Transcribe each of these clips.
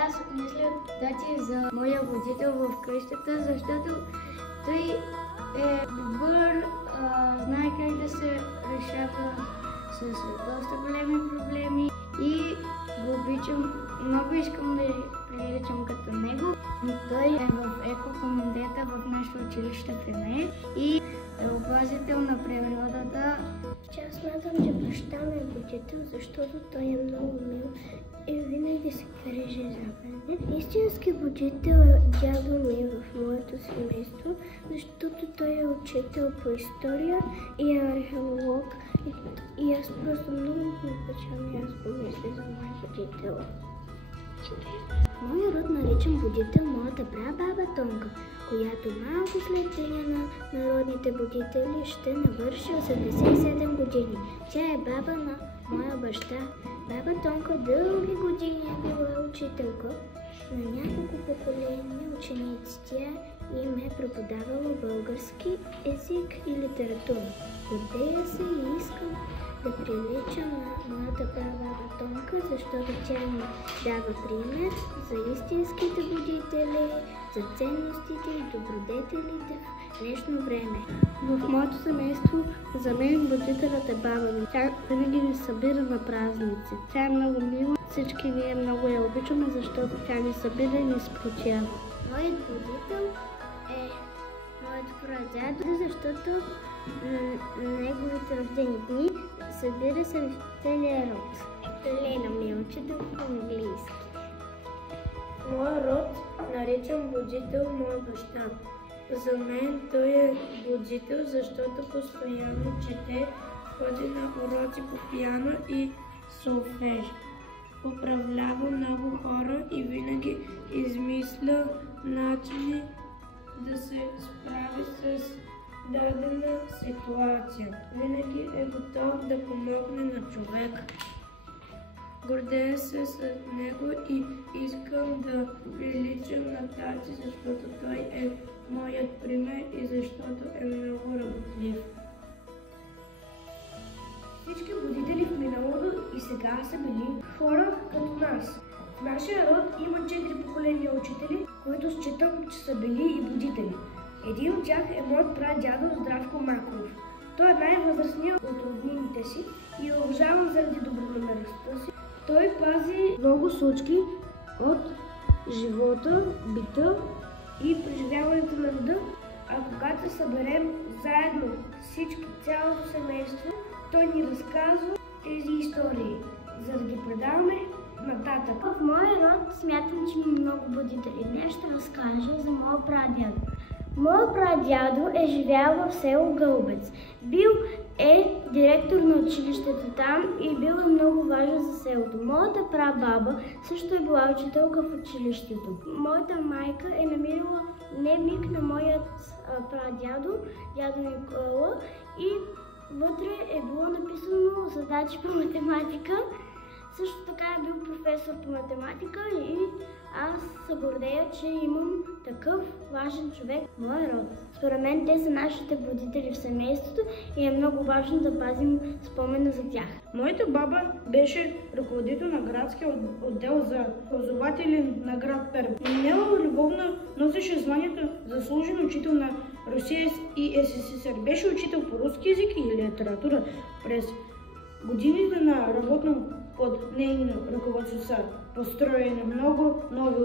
Аз мисля дати за моя водител в къщата, защото той е добър, знае как да се решава с доста големи проблеми и го обичам. Много искам да приличам като него. Той е в екокомитета в нашето училище в Ене и е опазител на природата. Аз смятам, че баща ми е будител, защото той е много мил и винаги се грижи за мен. Истински будител е дядо ми в моето семейство, защото той е учител по история и е археолог. И аз просто много обичам и аз помисля за моя будител. Моя род наричам будител моята прабаба Тонка, която малко след деня на народните будители ще навърши 87 години. Тя е баба на моя баща. Баба Тонка дълги години е била учителка на няколко поколения ученици. Тя им е преподавала български език и литература. Гордея се и искам да приличам на моята прабаба Тонка, защото тя ни дава пример за истинските будители, за ценностите и добродетелите в днешно време. В моето семейство за мен будителят е баба ми. Тя винаги ни събира на празници. Тя е много мила. Всички ние много я обичаме, защото тя ни събира и ни сплотява. Моят будител е моят прадядо, защото на неговите рождени дни събира се в целия род. Лена ми е учител по английски. Моя род наричам будител моя баща. За мен той е будител, защото постоянно чете, ходи на уроци по пиано и солфеж. Управлява много хора и винаги измисля начини да се справи с дадена ситуация. Винаги е готов да помогне на човек. Гордея се с него и искам да приличам на тати, защото той е моят пример и защото е много работлив. Всички будители в миналото и сега са били хора като нас. В нашия род има 4 поколения учители, които считам, че са били и будители. Един от тях е моят прадядо Здравко Маков. Той е най-възрастният от роднините си и е уважаван заради добронамереността си. Той пази много случки от живота, бита и преживяването на рода, а когато се съберем заедно всички, цялото семейство, той ни разказва тези истории, за да ги предаваме нататък. В моя род смятам, че има много будители. Днес ще разкажа за моя прадядо. Моят прадядо е живял в село Гълбец. Бил е директор на училището там и бил е много важен за селото. Моята прабаба също е била учителка в училището. Моята майка е намирала дневник на моят прадядо, дядо Никола, и вътре е било написано задачи по математика. Също така е бил професор по математика и аз се гордея, че имам такъв важен човек в моя род. Според мен те са нашите будители в семейството и е много важно да пазим спомена за тях. Моята баба беше ръководител на градския отдел за образователи на град Перник. Нела Любовна носеше званието заслужен учител на Русия и СССР. Беше учител по руски език и литература. През годините на работно под нейно ръководство са построени много нови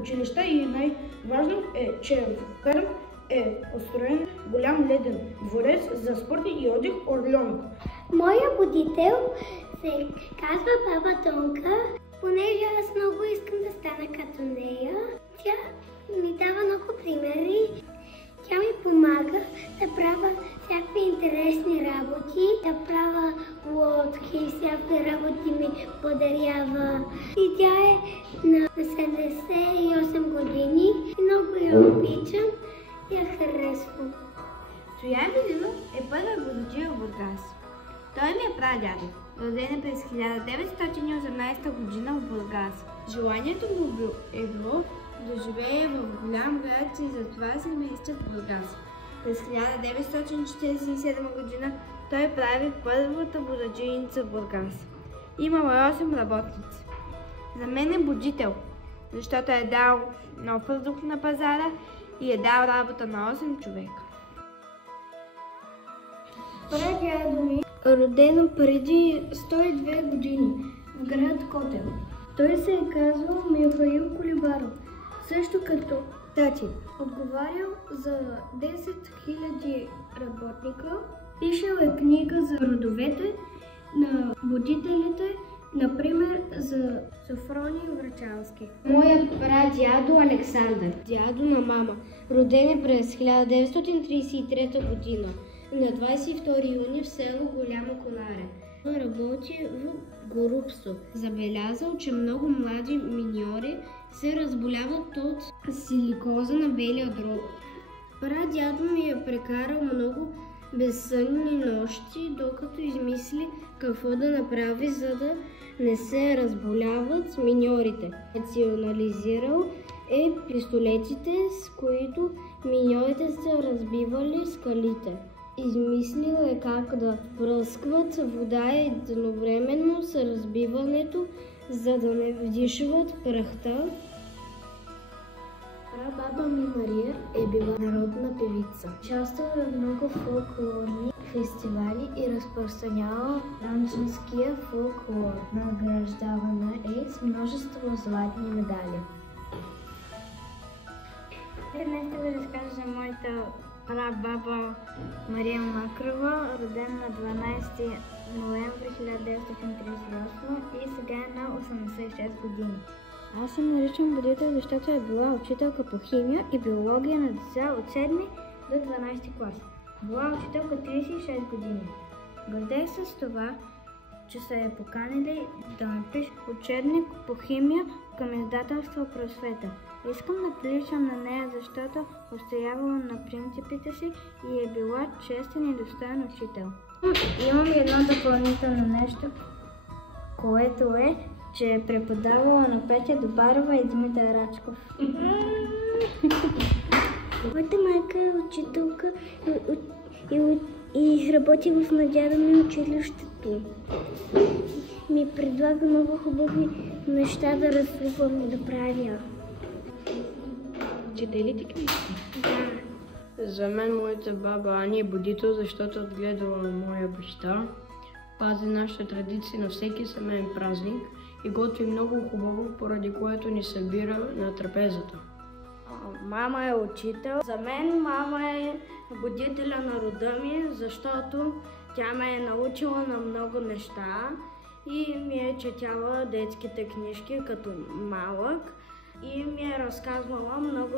училища и най-важно е, че в Перник е построен голям леден дворец за спорт и отдих Орльонок. Моя будител се казва баба Тонка, понеже аз много искам да стана като нея. Тя ми дава много примери. Тя ми помага да правя всякакви интересни работи, да правя лодки, всякакви работи ми подарява. И тя е на 78 години и много я обичам и я харесвам. Стоян Велинов е първият водачил в Бургас. Той ми е прадядо, роден през 1918 година в Бургас. Желанието му е било да живее в голям град и затова се местят в Бургас. През 1947 година той прави първата водаченица в Бургас. Имала 8 работници. За мен е будител, защото е дал нов въздух на пазара и е дал работа на 8 човека. Прадядо ми е роден преди 102 години в град Котел. Той се е казвал Михаил Колибаров, също като тати. Отговарял за 10 000 работника, пишел е книга за родовете на будителите, например за Софроний Врачански. Моя прадядо Александър, дядо на мама, роден е през 1933 година на 22 юни в село Голяма Конаре. Работи в горубство. Забелязал, че много млади миньори се разболяват от силикоза на белия дроб. Прадядо ми е прекарал много безсънни нощи, докато измисли какво да направи, за да не се разболяват миньорите. Национализирал е пистолетите, с които миньорите са разбивали скалите. Измислил е как да впръскват вода едновременно с разбиването, за да не вдишват прахта. Прабаба ми Мария е била народна певица. Участвала в много фолклорни фестивали и разпространява ранчинския фолклор. Награждавана е с множество златни медали. Днес ще ви разкажа за моята прабаба Мария Макрова, родена на 12 ноември 1938 и сега е на 86 години. Аз се наричам будител, защото е била учителка по химия и биология на деца от 7 до 12 клас. Била учителка 36 години. Гордея се с това, че са я поканили да напише учебник по химия към издателство Просвета. Искам да приличам на нея, защото устоявала на принципите си и е била честен и достоен учител. Имам едно допълнително нещо, което е, че е преподавала на Петя Добарова и Димитър Рачков. Моята майка е учителка и работи в надяда ми училището. Ми предлага много хубави неща да развивам и да правя. Чете ли ти книжки? Да. За мен моята баба Ани е будител, защото отгледала на моя баща, пази нашата традиция на всеки семейен празник и готви много хубаво, поради което ни събира на трапезата. Мама е учител. За мен мама е будителя на рода ми, защото тя ме е научила на много неща и ми е четяла детските книжки като малък и ми е разказвала много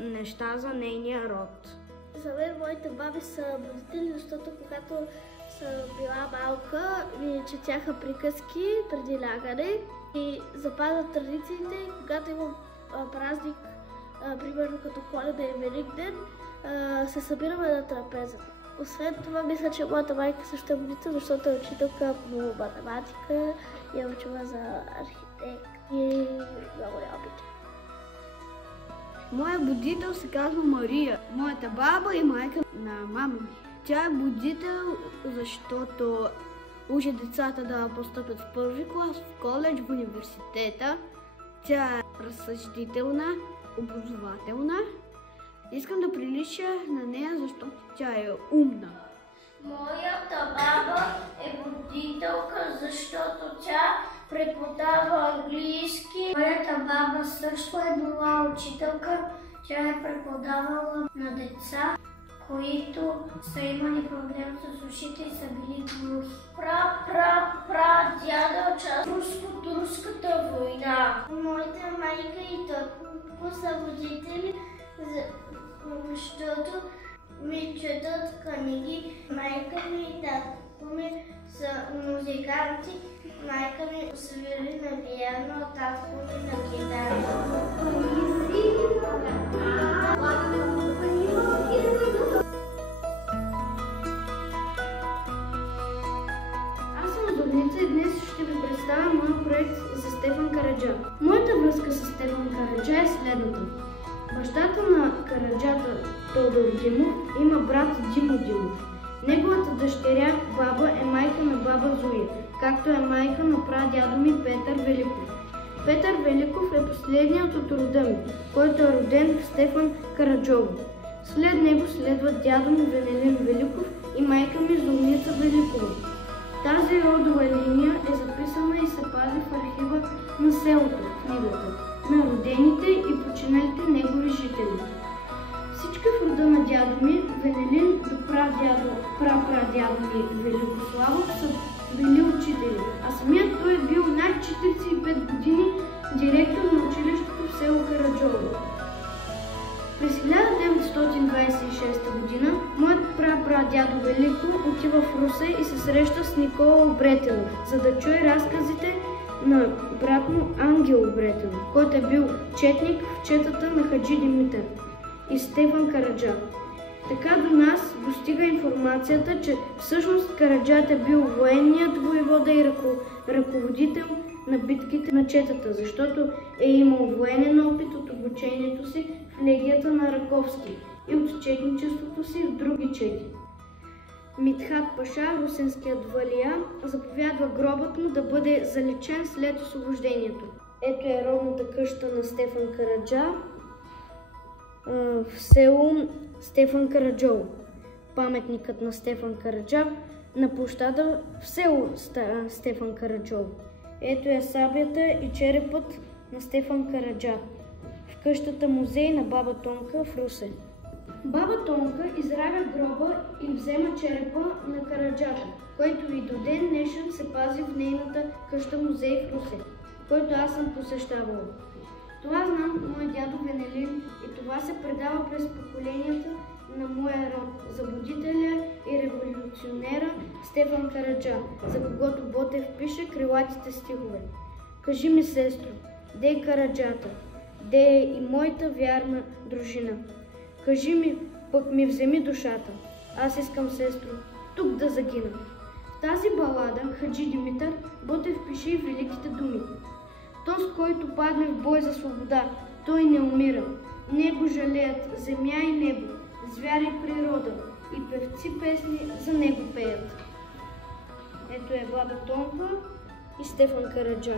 неща за нейния род. За мен моите баби са будители, защото когато съм била малка, ми четяха приказки преди лягане и запазват традициите, когато има празник, примерно като Коледа и Великден, се събираме на трапезата. Освен това, мисля, че моята майка също е будител, защото е учителка по математика и е учила за архитект и много я обича. Моя будител се казва Мария, моята баба и майка на мама ми. Тя е будител, защото учи децата да постъпят в първи клас, в коледж, в университета. Тя е разсъждителна, образователна. Искам да прилича на нея, защото тя е умна. Моята баба е будителка, защото тя преподава английски. Моята баба също е била учителка. Тя е преподавала на деца, които са имали проблем с ушите и са били глухи. Дядо участва в Руската война. Моята майка и татко са будители, защото ми четат книги. Майка ми и татко ми са музиканти. Майка ми свири на пиано, а татко ми на китара. Аз съм Зорница и днес ще ви представя моят проект за Стефан Караджа. Моята връзка с Стефан Караджа е следната. Бащата на Караджата, Тодор Димов, има брат Димо Димов. Неговата дъщеря баба е майка на баба Зоя, както е майка на прадядо ми Петър Великов. Петър Великов е последният от рода ми, който е роден в Стефан Караджово. След него следват дядо ми Венелин Великов и майка ми Зорница Великова. Тази родова линия е записана и се пази в архива на селото, в книгата, на родените и починалите негови жители. Всички в рода на дядо ми, Венелин до прапрадядо ми Великославов са били учители, а самият той е бил над 45 години директор на училището в село Караджово. През 1926 година моят прапрадядо Велико отива в Русе и се среща с Никола Обретенов, за да чуе разказите на брат му Ангел Обретенов, който е бил четник в четата на Хаджи Димитър и Стефан Караджа. Така до нас достига информацията, че всъщност Караджат е бил военният воевода и ръководител на битките на четата, защото е имал военен опит от обучението си в легията на Раковски и от четничеството си в други чети. Митхат Паша, русенският валия, заповядва гробът му да бъде заличен след освобождението. Ето е родната къща на Стефан Караджа в село Стефан Караджово. Паметникът на Стефан Караджа на площада в село Стефан Караджово. Ето е сабята и черепът на Стефан Караджа в къщата музей на баба Тонка в Русе. Баба Тонка изравя гроба и взема черепа на Караджата, който и до ден днешен се пази в нейната къща музей в Русе, който аз съм посещавала. Това знам моя дядо Венелин и това се предава през поколенията на моя род, за будителя и революционера Стефан Караджа, за когото Ботев пише крилатите стихове. Кажи ми, сестро, де е Караджата, де е и моята вярна дружина. Кажи ми, пък ми вземи душата. Аз искам, сестро, тук да загина. В тази балада Хаджи Димитър Ботев пише и великите думи. Тоз, който падне в бой за свобода, той не умира. Него жалеят земя и небо, звяр и природа, и певци песни за него пеят. Ето е баба Тонка и Стефан Караджа.